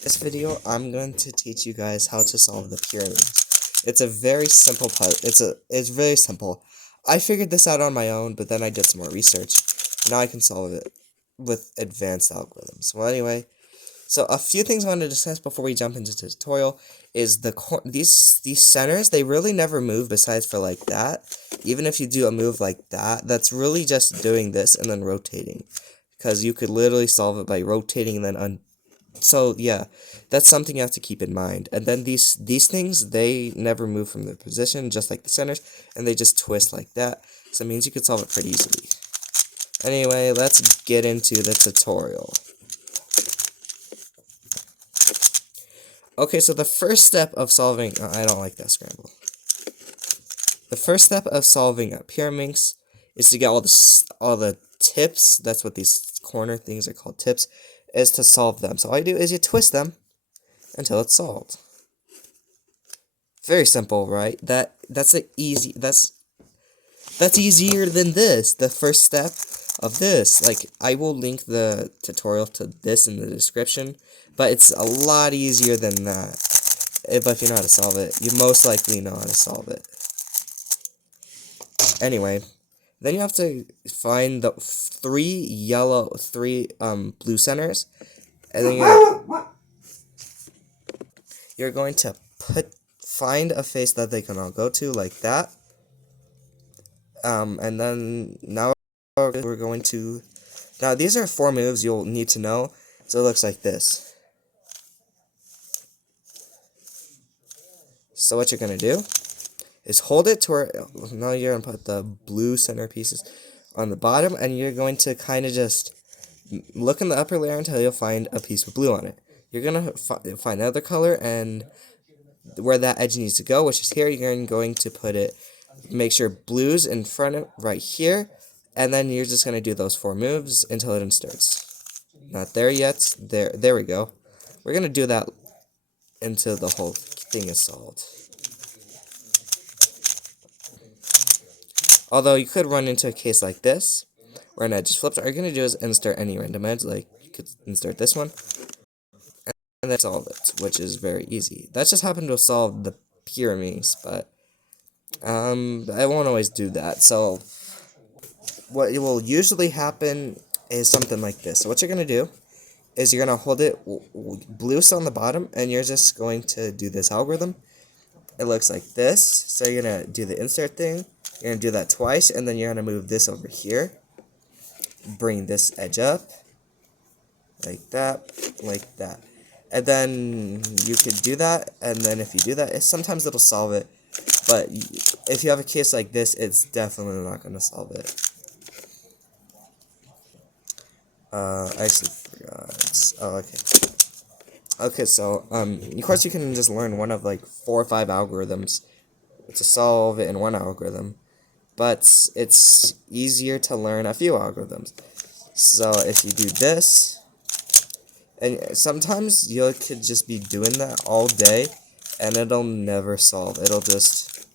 This video, I'm going to teach you guys how to solve the Pyraminx. It's a very simple puzzle. It's very simple. I figured this out on my own, but then I did some more research. Now I can solve it with advanced algorithms. Well, anyway, so a few things I want to discuss before we jump into the tutorial is these centers. They really never move besides for like that. Even if you do a move like that, that's really just doing this and then rotating, because you could literally solve it by rotating and then So yeah, that's something you have to keep in mind. And then these things, they never move from their position, just like the centers, and they just twist like that. So it means you could solve it pretty easily. Anyway, let's get into the tutorial. Okay, so the first step of solving, I don't like that scramble. The first step of solving a Pyraminx is to get all the tips. That's what these corner things are called, tips, is to solve them. So all you do is you twist them until it's solved. Very simple, right? That's easier than this. The first step of this. Like, I will link the tutorial to this in the description, but it's a lot easier than that. But if you know how to solve it, you most likely know how to solve it. Anyway, then you have to find the three blue centers, and then you're going to find a face that they can all go to, like that. And then now we're going to, now these are 4 moves you'll need to know. So it looks like this. So what you're going to do is hold it to where, now you're going to put the blue center pieces on the bottom, and you're going to kind of just look in the upper layer until you'll find a piece with blue on it. You're going to find another color, and where that edge needs to go, which is here, you're going to put it, make sure blue's in front of right here, and then you're just going to do those 4 moves until it inserts. Not there yet. There we go. We're going to do that until the whole thing is solved. Although you could run into a case like this, where an edge is flipped. All you're going to do is insert any random edge, like you could insert this one, and then solve it, which is very easy. That just happened to have solved the Pyraminx, but I won't always do that. So what will usually happen is something like this. So what you're going to do is you're going to hold it loose on the bottom, and you're just going to do this algorithm. It looks like this. So you're going to do the insert thing. You're going to do that twice, and then you're going to move this over here. Bring this edge up. Like that. Like that. And then you could do that, and then if you do that, sometimes it'll solve it. But if you have a case like this, it's definitely not going to solve it. I actually forgot. Oh, okay. Okay, so, of course you can just learn one of, like, 4 or 5 algorithms to solve it in one algorithm. But it's easier to learn a few algorithms. So if you do this, and sometimes you could just be doing that all day, and it'll never solve. It'll just,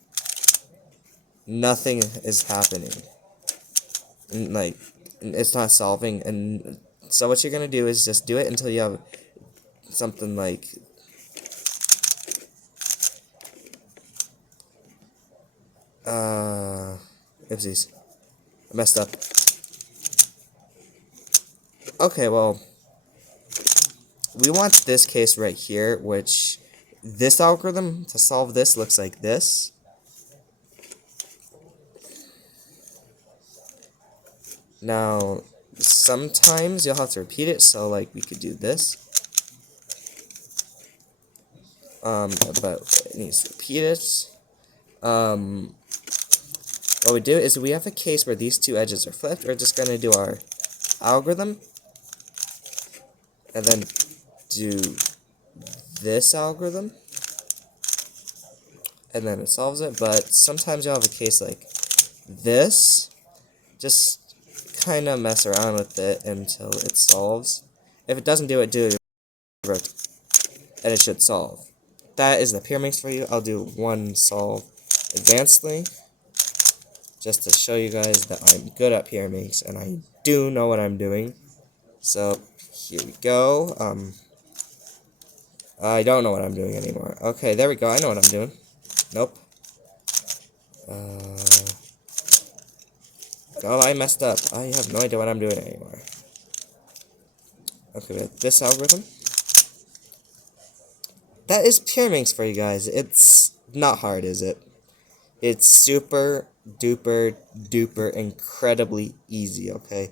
nothing is happening. And, like, it's not solving. And so what you're going to do is just do it until you have something like, oopsies, I messed up. Okay, well, we want this case right here, which this algorithm to solve this looks like this. Now, sometimes you'll have to repeat it, so like we could do this. But it needs to repeat it. What we do is we have a case where these 2 edges are flipped. We're just going to do our algorithm, and then do this algorithm, and then it solves it. But sometimes you'll have a case like this. Just kind of mess around with it until it solves. If it doesn't do it, and it should solve. That is the Pyraminx for you. I'll do one solve advancedly, just to show you guys that I'm good at Pyraminx and I do know what I'm doing. So here we go. I don't know what I'm doing anymore. Okay, there we go. I know what I'm doing. Nope. Oh, I messed up. I have no idea what I'm doing anymore. Okay, with this algorithm. That is Pyraminx for you guys. It's not hard, is it? It's super duper duper incredibly easy, okay?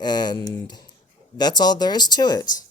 And that's all there is to it.